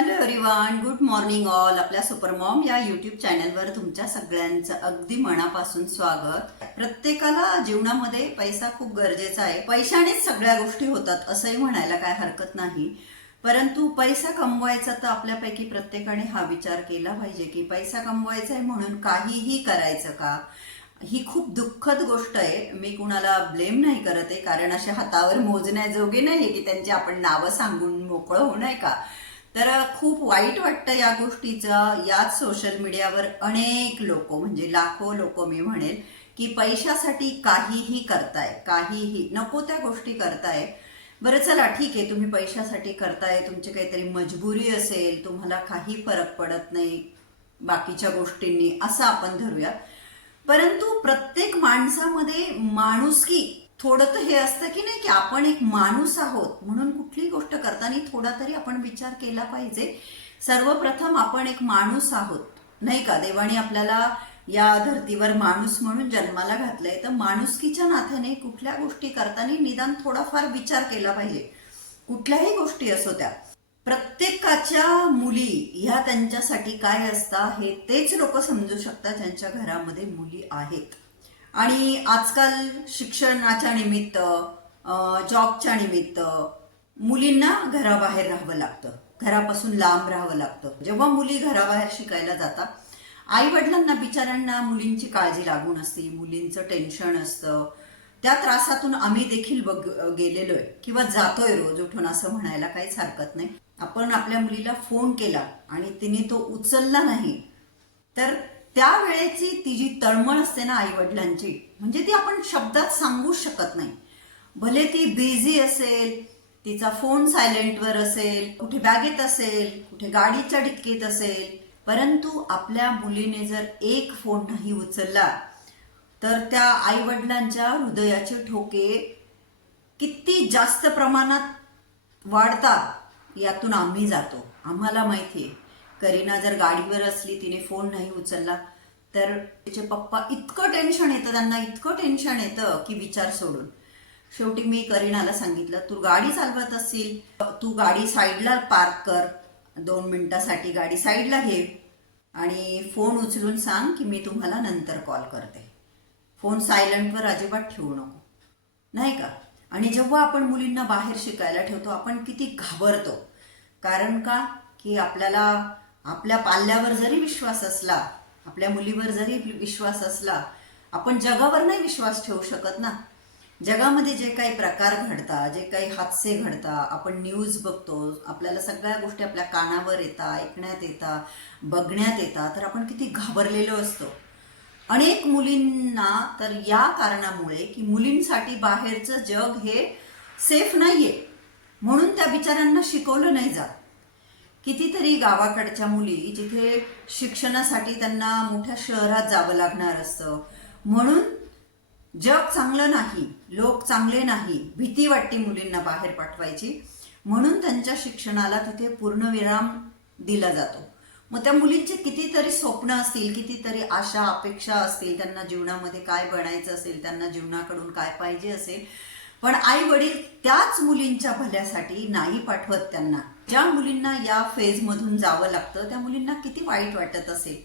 Hello everyone good morning all आपल्या supermom या YouTube चॅनलवर तुमच्या सगळ्यांचं अगदी मनापासून स्वागत. प्रत्येकाला जीवनामध्ये पैसा खूप गरजेचा आहे. पैशानेच सगळ्या गोष्टी होतात असंही म्हणायला काय हरकत नाही. परंतु पैसा कमवायचा तर आपल्यापैकी प्रत्येकाने हा विचार केला पाहिजे की पैसा कमवायचा आहे म्हणून काहीही करायचं का? ही खूप दुःखद गोष्ट आहे. मी कुणाला ब्लेम नाही करत आहे. कारण असे हातावर मोजण्याजोगे नाही की त्यांची आपण नावं सांगून मोकळं होऊ नये का? तर खूप वाईट वाटतं या गोष्टीचं. याच सोशल मीडियावर अनेक लोक म्हणजे लाखो लोक मी म्हणेल की पैशासाठी काहीही करताय काहीही नको त्या गोष्टी करताय. बरं चला ठीक आहे तुम्ही पैशासाठी करताय तुमची काहीतरी मजबुरी असेल तुम्हाला काही फरक पडत नाही बाकीच्या गोष्टींनी असं आपण धरूया. परंतु प्रत्येक माणसामध्ये माणुसकी थोडं तर हे असतं की नाही की आपण एक माणूस आहोत म्हणून कुठली गोष्ट करताना थोडा तरी आपण विचार केला पाहिजे. सर्वप्रथम आपण एक माणूस आहोत नाही का? देवाने आपल्याला या धर्तीवर माणूस म्हणून जन्माला घातलंय. तर माणुसकीच्या नात्याने कुठल्या गोष्टी करताना निदान थोडाफार विचार केला पाहिजे. कुठल्याही गोष्टी असो त्या. प्रत्येकाच्या मुली ह्या त्यांच्यासाठी काय असतात हे तेच लोक समजू शकतात ज्यांच्या घरामध्ये मुली आहेत. आणि आजकाल शिक्षणाच्या निमित्त जॉबच्या निमित्त मुलींना घराबाहेर राहावं लागतं. घरापासून लांब राहावं लागतं. जेव्हा मुली घराबाहेर शिकायला जातात आई वडिलांना बिचाऱ्यांना मुलींची काळजी लागून असते मुलींचं टेन्शन असतं. त्या त्रासातून आम्ही देखील बघ गेलेलोय. किंवा जातोय रोज उठून असं म्हणायला काहीच हरकत नाही. आपण आपल्या मुलीला फोन केला आणि तिने तो उचलला नाही तर त्यावेळेची ती जी तळमळ असते ना आई वडिलांची म्हणजे ती आपण शब्दात सांगू शकत नाही. भले ती बिझी असेल तिचा फोन सायलेंटवर असेल कुठे बॅगेत असेल कुठे गाडीच्या डिक्कीत असेल परंतु आपल्या मुलीने जर एक फोन नाही उचलला तर त्या आई वडिलांच्या हृदयाचे ठोके किती जास्त प्रमाणात वाढतात यातून आम्ही जातो. आम्हाला माहिती आहे करीना जर गाडीवर असली तिने फोन नाही उचलला तर तिचे पप्पा इतकं टेन्शन येतं त्यांना इतकं टेन्शन येतं की विचार सोडून. शेवटी मी करीनाला सांगितलं तू गाडी चालवत असशील तू गाडी साईडला पार्क कर दोन मिनिटासाठी गाडी साईडला घे आणि फोन उचलून सांग की मी तुम्हाला नंतर कॉल करते. फोन सायलंटवर अजिबात ठेवू नको. नाही का? आणि जेव्हा आपण मुलींना बाहेर शिकायला ठेवतो आपण किती घाबरतो. कारण का? की आपल्याला आपल्या पाल्यावर जरी विश्वास असला आपल्या मुलीवर जरी विश्वास असला आपण जगावर नाही विश्वास ठेवू शकत ना? जगामध्ये जे काही प्रकार घडतात जे काही हादसे घडतात आपण न्यूज बघतो आपल्याला सगळ्या गोष्टी आपल्या कानावर येतात ऐकण्यात येतात बघण्यात येतात तर आपण किती घाबरलेलो असतो. अनेक मुलींना तर या कारणामुळे की मुलींसाठी बाहेरचं जग हे सेफ नाहीये. म्हणून त्या बिचाऱ्यांना शिकवलं नाही जात. कितीतरी गावाकडच्या मुली जिथे शिक्षणासाठी त्यांना मोठ्या शहरात जावं लागणार असतं. म्हणून जग चांगलं नाही लोक चांगले नाही भीती वाटते मुलींना बाहेर पाठवायची. म्हणून त्यांच्या शिक्षणाला तिथे पूर्णविराम दिला जातो. मग त्या मुलींचे कितीतरी स्वप्न असतील कितीतरी आशा अपेक्षा असतील त्यांना जीवनामध्ये काय बनायचं असेल त्यांना जीवनाकडून काय पाहिजे असेल पण आई वडील त्याच मुलींच्या भल्यासाठी नाही पाठवत त्यांना. ज्या मुलींना या फेजमधून जावं लागतं त्या मुलींना किती वाईट वाटत असेल?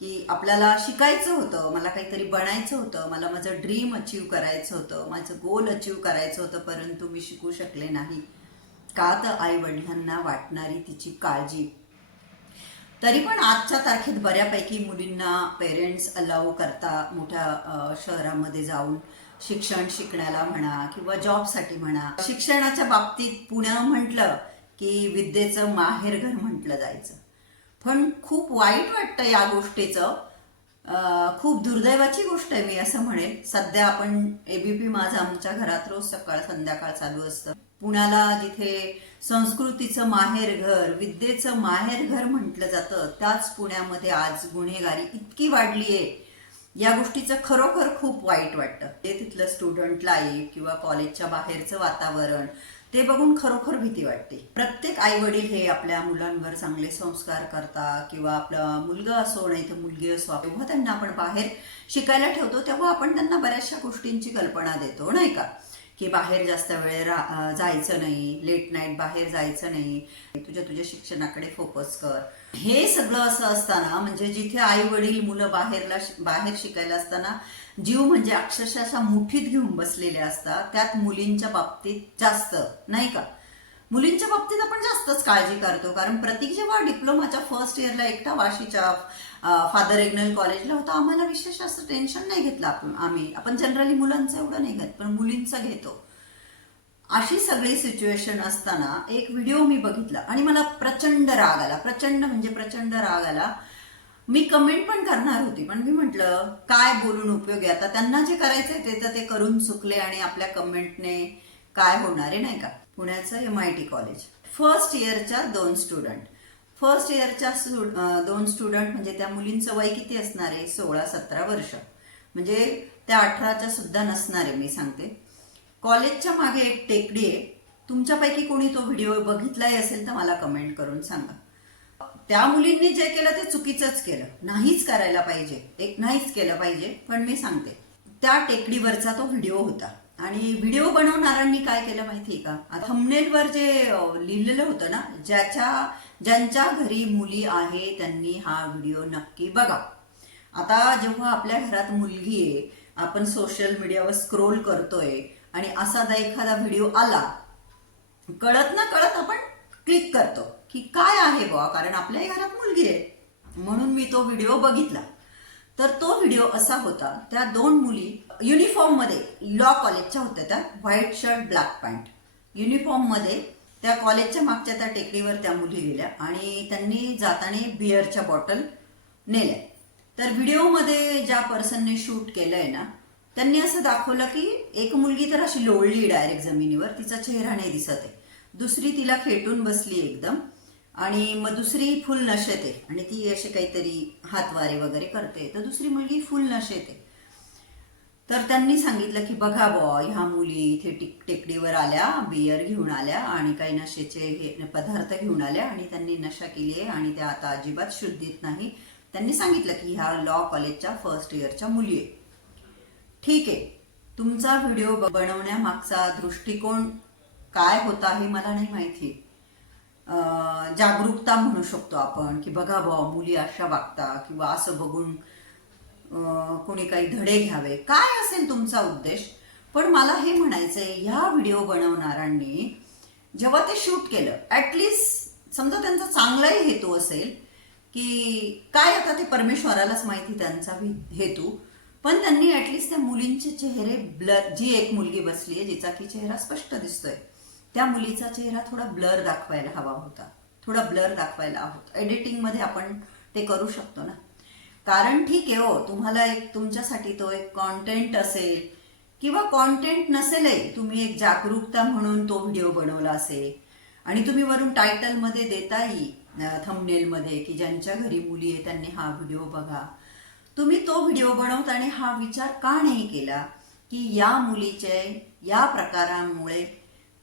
की आपल्याला शिकायचं होतं मला काहीतरी बनायचं होतं मला माझं ड्रीम अचीव करायचं होतं माझं गोल अचीव करायचं होतं परंतु मी शिकू शकले नाही. का तर आई वडिलांना वाटणारी तिची काळजी. तरी पण आजच्या तारखेत बऱ्यापैकी मुलींना पेरेंट्स अलाव करता मोठ्या शहरामध्ये जाऊन शिक्षण शिकण्याला म्हणा किंवा जॉबसाठी म्हणा. शिक्षणाच्या बाबतीत पुण्या म्हटलं की विद्येचं माहेरघर म्हटलं जायचं. पण खूप वाईट वाटतं या गोष्टीचं. खूप दुर्दैवाची गोष्ट आहे मी असं म्हणेन. सध्या आपण एबीपी माझं आमच्या घरात रोज सकाळ संध्याकाळ चालू असतं. पुण्याला जिथे संस्कृतीचं माहेरघर विद्येचं माहेरघर म्हटलं जातं त्याच पुण्यामध्ये आज गुन्हेगारी इतकी वाढली आहे. या गोष्टीचं खरोखर खूप वाईट वाटतं. ते तिथलं स्टुडंट लाईफ किंवा कॉलेजच्या बाहेरचं वातावरण ते बघून खरोखर भीती वाटते. प्रत्येक आई वडील हे आपल्या मुलांवर चांगले संस्कार करता किंवा आपला मुलगा असो नाही तर मुलगी असो तेव्हा त्यांना आपण बाहेर शिकायला ठेवतो तेव्हा आपण त्यांना बऱ्याचशा गोष्टींची कल्पना देतो नाही का? की बाहेर जास्त वेळ रा जायचं नाही लेट नाईट बाहेर जायचं नाही तुझ्या तुझ्या शिक्षणाकडे फोकस कर. हे सगळं असं असताना म्हणजे जिथे आई वडील मुलं बाहेरला बाहेर शिकायला असताना जीव म्हणजे अक्षरशः अशा मुठीत घेऊन बसलेले असतात. त्यात मुलींच्या बाबतीत जास्त नाही का? मुलींच्या बाबतीत आपण जास्तच काळजी करतो. कारण प्रतीक जेव्हा डिप्लोमाच्या फर्स्ट इयरला एकटा वाशीच्या फादर एग्नल कॉलेजला होता. आम्हाला विशेष असं टेन्शन नाही घेतलं आपण आम्ही. आपण जनरली मुलांचं एवढं नाही घेत पण मुलींचं घेतो. अशी सगळी सिच्युएशन असताना एक व्हिडिओ मी बघितला आणि मला प्रचंड राग आला. प्रचंड म्हणजे प्रचंड राग आला. मी कमेंट पण करणार होती पण मी म्हटलं काय बोलून उपयोग आहे? आता त्यांना जे करायचंय ते तर ते करून चुकले आणि आपल्या कमेंटने काय होणार आहे नाही का? पुण्याचं M I T college first इयरच्या दोन स्टुडंट फर्स्ट इयरच्या दोन स्टुडंट म्हणजे त्या मुलींचं वय किती असणार आहे? सोळा सतरा वर्ष. म्हणजे त्या अठराच्या सुद्धा नसणार आहे मी सांगते. कॉलेजच्या मागे एक टेकडी आहे. तुमच्यापैकी कोणी तो व्हिडिओ बघितलाही असेल तर मला कमेंट करून सांगा. त्या मुलींनी जे केलं ते चुकीचंच केलं. नाहीच करायला पाहिजे. एक नाहीच केलं पाहिजे पण मी सांगते. त्या टेकडीवरचा तो व्हिडिओ होता. आणि व्हिडिओ बनवणाऱ्यांनी काय केलं माहिती आहे का थंबनेलवर जे लिहिलेलं होतं ना ज्याच्या ज्यांच्या घरी मुली आहे त्यांनी हा व्हिडिओ नक्की बघा. आता जेव्हा आपल्या घरात मुलगी आहे आपण सोशल मीडियावर स्क्रोल करतोय आणि असा एखादा व्हिडिओ आला कळत ना कळत आपण क्लिक करतो की काय आहे बुवा? कारण आपल्याही घरात मुलगी आहे. म्हणून मी तो व्हिडिओ बघितला. तर तो व्हिडिओ असा होता त्या दोन मुली युनिफॉर्ममध्ये लॉ कॉलेजच्या होत्या त्या व्हाईट शर्ट ब्लॅक पॅन्ट युनिफॉर्ममध्ये त्या कॉलेजच्या मागच्या त्या टेकडीवर त्या मुली गेल्या आणि त्यांनी जाताना बिअरच्या बॉटल नेल्या. तर व्हिडिओमध्ये ज्या पर्सनने शूट केलं आहे ना त्यांनी असं दाखवलं की एक मुलगी तर अशी लोळली डायरेक्ट जमिनीवर तिचा चेहरा नाही दिसत आहे. दुसरी तिला खेटून बसली एकदम आणि मग दुसरी फुल नशेत आहे आणि ती असे काहीतरी हातवारे वगैरे करते. तर दुसरी मुलगी फुल नशेत आहे. तर त्यांनी सांगितलं की बघा बॉ ह्या मुली इथे टिक टेकडीवर आल्या बियर घेऊन आल्या आणि काही नशेचे हे पदार्थ घेऊन आल्या आणि त्यांनी नशा केली आहे आणि त्या आता अजिबात शुद्धीत नाही. त्यांनी सांगितलं की ह्या लॉ कॉलेजच्या फर्स्ट इयरच्या मुली आहे ठीक आहे. तुमचा व्हिडिओ ब- बनवण्यामागचा दृष्टिकोन काय होता हे मला नाही माहिती. जागरूकता म्हणू शकतो आपण की बघा बॉ मुली अशा वागता किंवा असं बघून कोणी काही धडे घ्यावे? काय असेल तुमचा उद्देश? पण मला हे म्हणायचंय ह्या व्हिडिओ बनवणाऱ्यांनी जेव्हा ते शूट केलं ॲटलिस्ट समजा त्यांचा चांगलाही हेतू असेल की काय आता ते परमेश्वरालाच माहिती त्यांचा हेतू पण त्यांनी ऍटलिस्ट त्या मुलींचे चेहरे ब्लर जी एक मुलगी बसली आहे जिचा की चेहरा स्पष्ट दिसतोय त्या मुलीचा चेहरा थोडा ब्लर दाखवायला हवा होता. थोडा ब्लर दाखवायला हवा एडिटिंगमध्ये आपण ते करू शकतो ना? कारण ठीक आहे हो तुम्हाला एक तुमच्यासाठी तो एक कॉन्टेंट असेल. किंवा कॉन्टेंट नसेलही तुम्ही एक जागरूकता म्हणून तो व्हिडिओ बनवला असेल. आणि तुम्ही वरून टायटलमध्ये देताही थंबनेलमध्ये की ज्यांच्या घरी मुली आहे त्यांनी हा व्हिडिओ बघा. तुम्ही तो व्हिडिओ बनवताना हा विचार का नाही केला? की या मुलीचे या प्रकारामुळे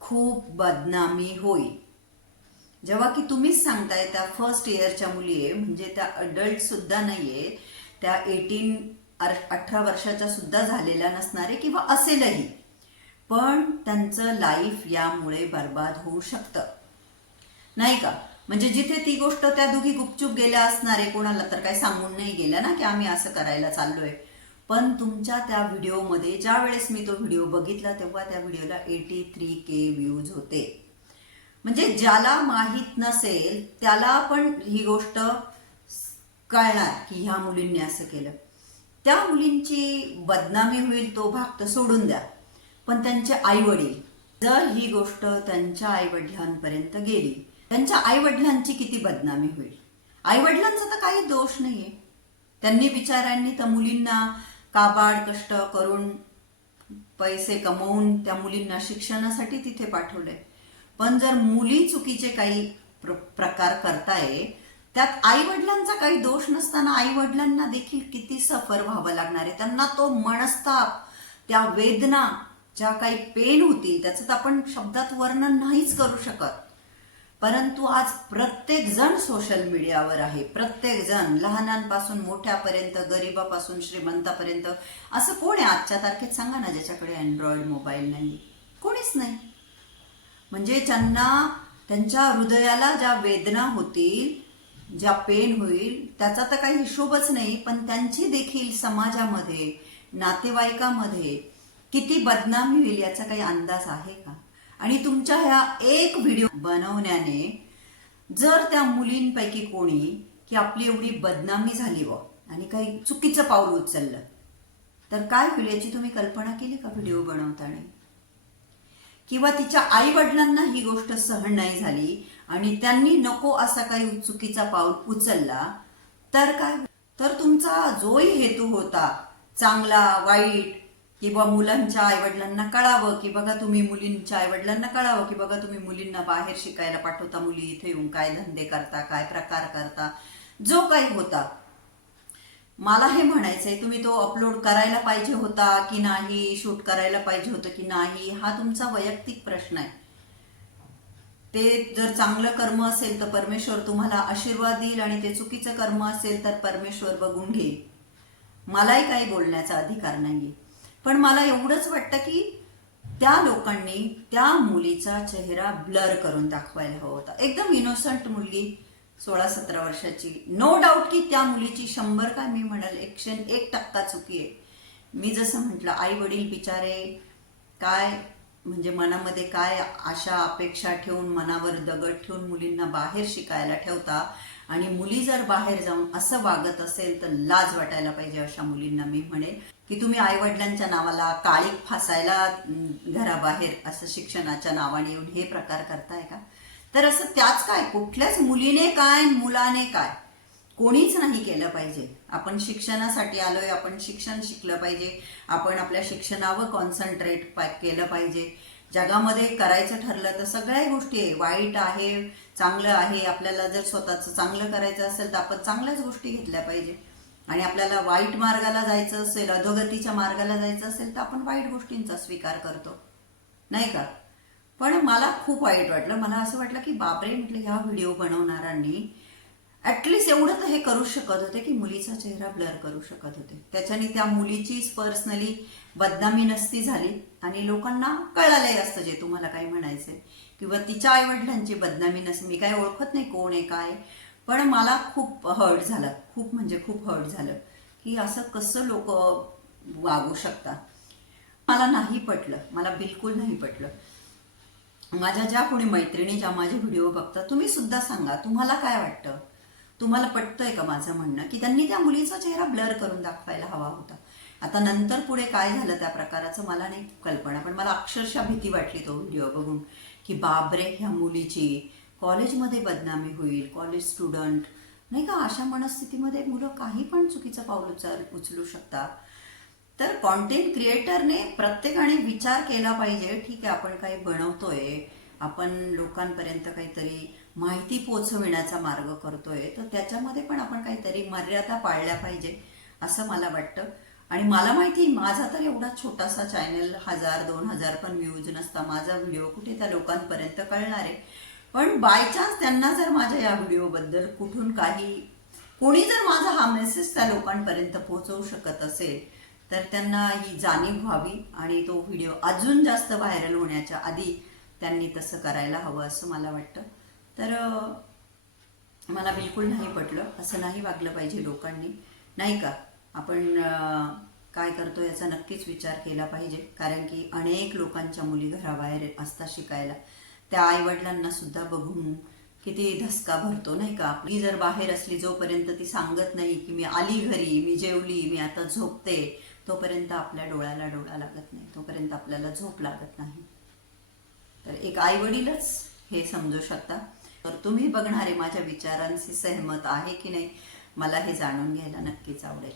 खूप बदनामी होईल. जेव्हा की तुम्हीच सांगताय त्या फर्स्ट इयरच्या मुली आहे म्हणजे त्या अडल्ट सुद्धा नाहीये त्या एटीन अठरा वर्षाच्या सुद्धा झालेल्या नसणारे किंवा असेलही. पण त्यांचं लाईफ यामुळे बर्बाद होऊ शकतं. नाही का? म्हणजे जिथे ती गोष्ट त्या दोघी गुपचूप गेल्या असणारे कोणाला तर काही सांगून नाही गेल्या ना की आम्ही असं करायला चाललोय. पण तुमच्या त्या व्हिडिओमध्ये ज्या वेळेस मी तो व्हिडिओ बघितला तेव्हा त्या व्हिडिओला एटी थ्री के व्ह्यूज होते. म्हणजे ज्याला माहीत नसेल त्याला पण ही गोष्ट कळणार की ह्या मुलींनी असं केलं. त्या मुलींची बदनामी होईल तो भाग तर सोडून द्या. पण त्यांचे आई वडील जर ही गोष्ट त्यांच्या आई वडिलांपर्यंत गेली त्यांच्या आई वडिलांची किती बदनामी होईल? आई वडिलांचा तर काही दोष नाहीये. त्यांनी बिचाऱ्यांनी त्या मुलींना काबाड कष्ट करून पैसे कमवून त्या मुलींना शिक्षणासाठी तिथे पाठवले पण जर मुली चुकीचे काही प्र प्रकार करताय त्यात आई वडिलांचा काही दोष नसताना आई वडिलांना देखील किती सफर व्हावं लागणार आहे? त्यांना तो मनस्ताप त्या वेदना ज्या काही पेन होतील त्याचं तर आपण शब्दात वर्णन नाहीच करू शकत. परंतु आज प्रत्येक जण सोशल मीडियावर आहे. प्रत्येक जण लहानांपासून मोठ्यापर्यंत गरीबापासून श्रीमंतापर्यंत असं कोण आहे? आजच्या तारखेत सांगा ना ज्याच्याकडे अँड्रॉइड मोबाईल नाही कोणीच नाही. म्हणजे त्यांना त्यांच्या हृदयाला ज्या वेदना होतील ज्या पेन होईल त्याचा तर काही हिशोबच नाही पण त्यांची देखील समाजामध्ये नातेवाईकामध्ये किती बदनामी होईल याचा काही अंदाज आहे का? आणि तुमच्या ह्या एक व्हिडिओ बनवण्याने जर त्या मुलींपैकी कोणी की आपली एवढी बदनामी झाली व आणि काही चुकीचं पाऊल उचललं तर काय होईल याची तुम्ही कल्पना केली का व्हिडिओ बनवताना? किंवा तिच्या आई वडिलांना ही गोष्ट सहन नाही झाली आणि त्यांनी नको असा काही चुकीचा पाऊल उचलला तर काय? तर तुमचा जोही हेतू होता चांगला वाईट किंवा मुलांच्या आईवडिलांना कळावं की बघा तुम्ही मुलींच्या आईवडिलांना कळावं की बघा तुम्ही मुलींना बाहेर शिकायला पाठवता मुली इथे येऊन काय धंदे करता काय प्रकार करता जो काही होता. मला हे म्हणायचंय तुम्ही तो अपलोड करायला पाहिजे होता की नाही शूट करायला पाहिजे होतं की नाही हा तुमचा वैयक्तिक प्रश्न आहे. ते जर चांगलं कर्म असेल तर परमेश्वर तुम्हाला आशीर्वाद देईल आणि ते चुकीचं कर्म असेल तर परमेश्वर बघून घेईल. मलाही काही बोलण्याचा अधिकार नाही पण मला एवढंच वाटतं की त्या लोकांनी त्या मुलीचा चेहरा ब्लर करून दाखवायला हवा होता. एकदम इनोसंट मुलगी सोळा सतरा वर्षाची. नो डाऊट की त्या मुलीची शंभर काय मी म्हणाल एकशे एक टक्का चुकी आहे. मी जसं म्हटलं आई वडील बिचारे काय म्हणजे मनामध्ये काय आशा अपेक्षा ठेवून मनावर दगड ठेवून मुलींना बाहेर शिकायला ठेवता आणि मुली जर बाहेर जाऊन असं वागत असेल तर लाज वाटायला पाहिजे अशा मुलींना मी म्हणेल की तुम्ही आई वडिलांच्या नावाला काळीक फासायला घराबाहेर असं शिक्षणाच्या नावाने येऊन हे प्रकार करताय का? तर असं त्याच काय? कुठल्याच मुलीने काय मुलाने काय? कोणीच नाही केलं पाहिजे. आपण शिक्षणासाठी आलोय आपण शिक्षण शिकलं पाहिजे. आपण आपल्या शिक्षणावर कॉन्सन्ट्रेट केलं पाहिजे. जगामध्ये करायचं ठरलं तर सगळ्या गोष्टी आहे. वाईट आहे चांगलं आहे. आपल्याला जर स्वतःचं चांगलं करायचं असेल तर आपण चांगल्याच गोष्टी घेतल्या पाहिजे. आणि आपल्याला वाईट मार्गाला जायचं असेल अधोगतीच्या मार्गाला जायचं असेल तर आपण वाईट गोष्टींचा स्वीकार करतो. नाही का? पण मला खूप वाईट वाटलं. मला असं वाटलं की बापरे म्हटलं ह्या व्हिडिओ बनवणाऱ्यांनी ऍटलिस्ट एवढं तर हे करू शकत होते की मुलीचा चेहरा ब्लर करू शकत होते. त्याच्याने त्या मुलीचीच पर्सनली बदनामी नसती झाली आणि लोकांना कळालंही असतं जे तुम्हाला काही म्हणायचंय. किंवा तिच्या आईवडिलांची बदनामी नसते. मी काय ओळखत नाही कोण आहे काय पण मला खूप हर्ट झालं. खूप म्हणजे खूप हर्ट झालं की असं कसं लोक वागू शकतात. मला नाही पटलं. मला बिलकुल नाही पटलं. माझ्या ज्या कोणी मैत्रिणी ज्या माझे व्हिडिओ बघतात तुम्ही सुद्धा सांगा तुम्हाला काय वाटतं? तुम्हाला पटतंय का माझं म्हणणं? की त्यांनी त्या मुलीचा चेहरा ब्लर करून दाखवायला हवा होता. आता नंतर पुढे काय झालं त्या प्रकाराचं मला नाही कल्पना पण मला अक्षरशः भीती वाटली तो व्हिडिओ बघून की बाबरे ह्या मुलीची कॉलेजमध्ये बदनामी होईल कॉलेज स्टुडंट. नाही का अशा मनस्थितीमध्ये मुलं काही पण चुकीचं पाऊल उचल उचलू शकतात. तर कॉन्टेंट क्रिएटरने प्रत्येकाने विचार केला पाहिजे. ठीक आहे आपण काही बनवतोय आपण लोकांपर्यंत काहीतरी माहिती पोचविण्याचा मार्ग करतोय तर त्याच्यामध्ये पण आपण काहीतरी मर्यादा पाळल्या पाहिजे असं मला वाटतं. आणि मला माहिती माझा तर एवढा छोटासा चॅनल हजार दोन हजार पण व्ह्यूज नसता. माझा व्हिडिओ कुठे त्या लोकांपर्यंत कळणार आहे. पण बाय चान्स त्यांना जर माझ्या या व्हिडिओबद्दल कुठून काही कोणी जर माझा हा मेसेज त्या लोकांपर्यंत पोहोचवू शकत असेल तर त्यांना ही जाणीव व्हावी आणि तो व्हिडिओ अजून जास्त व्हायरल होण्याच्या आधी त्यांनी तसं करायला हवं असं मला वाटतं. तर मला बिलकुल नाही पटलं. असं नाही वागलं पाहिजे लोकांनी. नाही का? आपण काय करतो याचा नक्कीच विचार केला पाहिजे. कारण की अनेक लोकांच्या मुली घराबाहेर असतात शिकायला. त्या आईवडिलांना सुद्धा बघून किती धसका भरतो नाही का? आपली जर बाहेर असली जोपर्यंत ती सांगत नाही की मी आली घरी मी जेवली मी आता झोपते तोपर्यंत आपल्या डोळ्याला डोळा लागत नाही तोपर्यंत आपल्याला झोप लागत नाही. तर एक आई वडीलच हे समजू शकता तर तुम्ही बघणारे माझ्या विचारांशी सहमत आहे की नाही मला हे जाणून घ्यायला नक्कीच आवडेल.